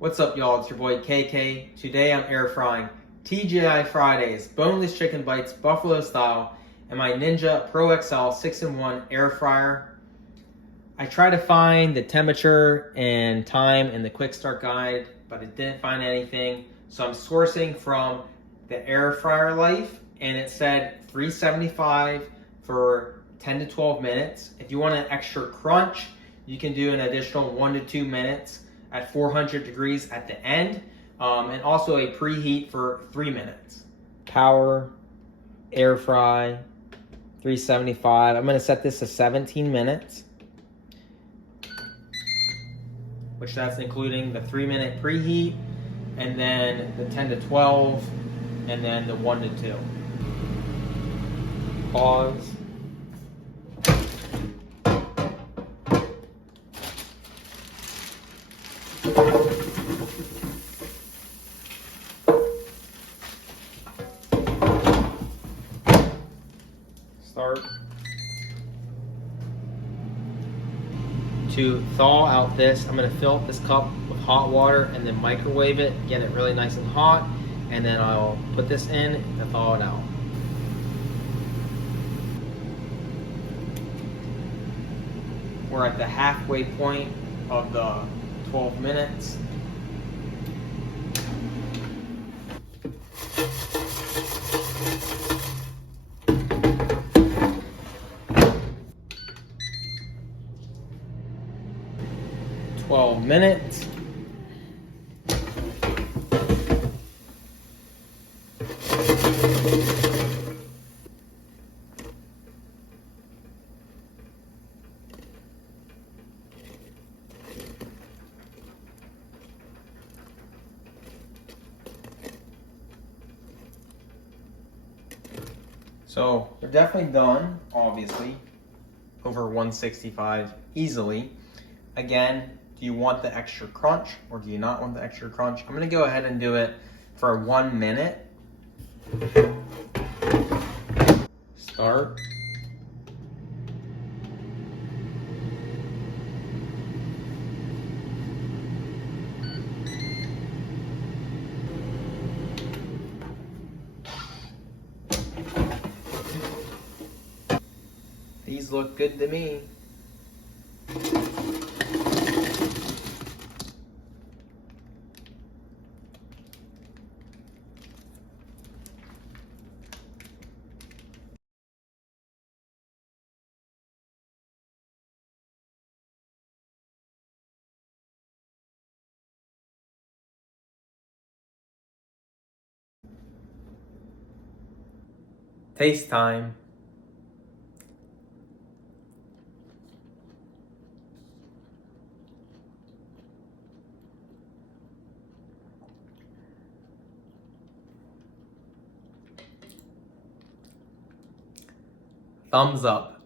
What's up, y'all? It's your boy KK. Today I'm air frying TGIFridays boneless chicken bites buffalo style and my Ninja Pro XL 6-in-1 air fryer. I tried to find the temperature and time in the quick start guide, but I didn't find anything. So I'm sourcing from the Air Fryer Life, and it said 375 for 10 to 12 minutes. If you want an extra crunch, you can do an additional 1 to 2 minutes at 400 degrees at the end, and also a preheat for 3 minutes. Power, air fry, 375. I'm gonna set this to 17 minutes, which that's including the 3-minute preheat, and then the 10 to 12, and then the 1 to 2. Pause. Start. To thaw out this, I'm going to fill up this cup with hot water and then microwave it, get it really nice and hot, and then I'll put this in and thaw it out. We're at the halfway point of the 12 minutes. Minutes. So they're definitely done, obviously, over 165 easily. Again, do you want the extra crunch or do you not want the extra crunch? I'm gonna go ahead and do it for 1 minute. Start. These look good to me. Taste time. Thumbs up.